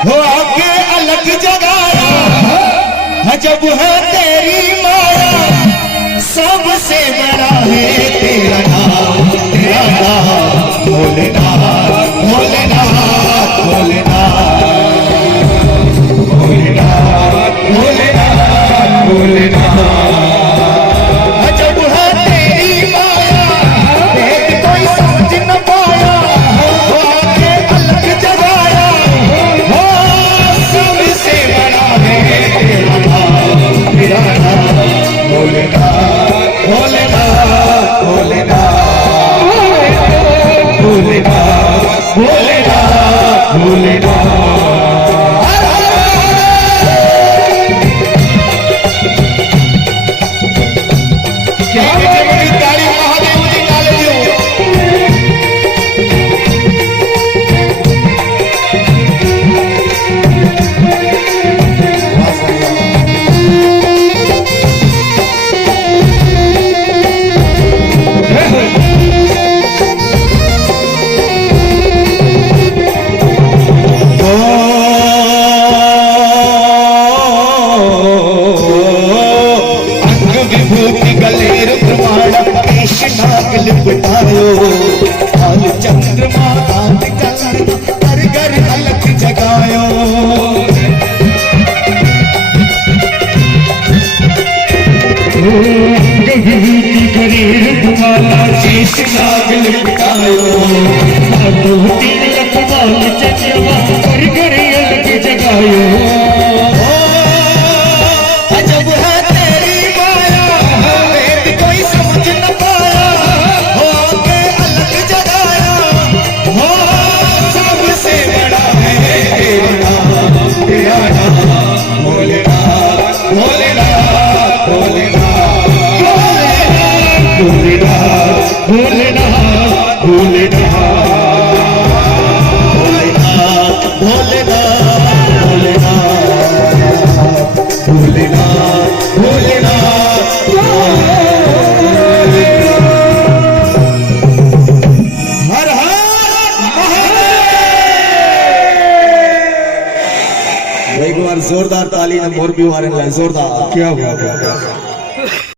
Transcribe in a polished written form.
हो आके अलग जगाया, जब है तेरी माया, सबसे बड़ा है तेरा नाम, तेरा नाम भोलेनाथ, भोलेनाथ, भोलेनाथ, भोलेनाथ, भोलेनाथ, भोलेनाथ। जब है तेरी माया, भेद कोई समझ न पाया, वो आके अलग जगाया, हो सबसे बड़ा है तेरा नाम, तेरा नाम भोलेनाथ, भोलेनाथ, भोलेनाथ, भोलेनाथ, भोलेनाथ, भोलेनाथ। लिपटायो हाल चंद्रमा हाथ चंद्रमा हर घर अलग जगायो, शरीर तुम्हारा शीश नाग लिपटायो, तीन लखवाल चंद्रमा हर घर अलग जगायो। भोलेनाथ, भोलेनाथ, भोलेनाथ, भोलेनाथ, भोलेनाथ, भोलेनाथ, हर हर महादेव। एक बार जोरदार ताली न मोर भी मारे, जोरदार। क्या बात है।